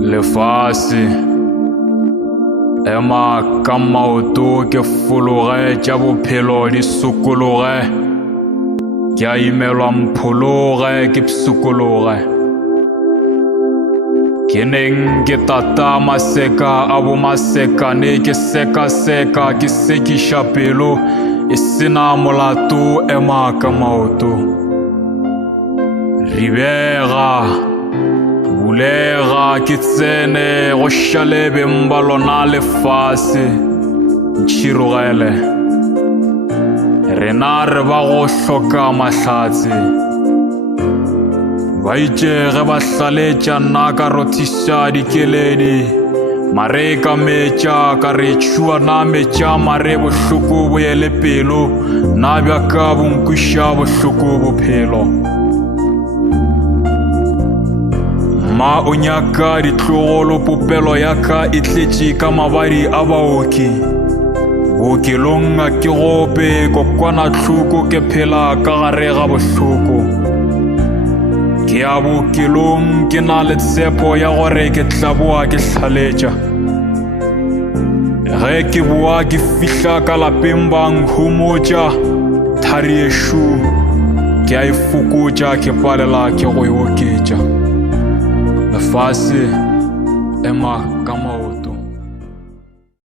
lefase ema ka maoto ke fologe tša bophelo di sokologe, ke a imelwa mphologe ke psokologe. Ke neng ke tata maseka a bo masekane ke seka-seka ke sekiša pelo e sena molato ema ka maoto. Ribega bulega ke tsene go šale beng ba lona lefase ntšhirogele, rena re ba go hloka mahlatse. Ba itšege ba hlaletša nna ka rothiša dikeledi, mare ka metša ka re tšhuana metša mare bohloko bo ele pelo, na bjaka bonkwiša bohloko bophelo. Ma o nyaka ditlogolo popelo ya ka e tletše ka mabadi a baoki, bookelong a ke gope kokwanahloko ke phela ka gare ga bohloko. Ke ya bookelong ke na le tshepo ya gore ke tla boa ke hlaletša, ge ke boa ke fihla ka lapeng ba nghomotša thari ešo, ke a e fokotša ke palela ke go e oketša. Lefase ema ka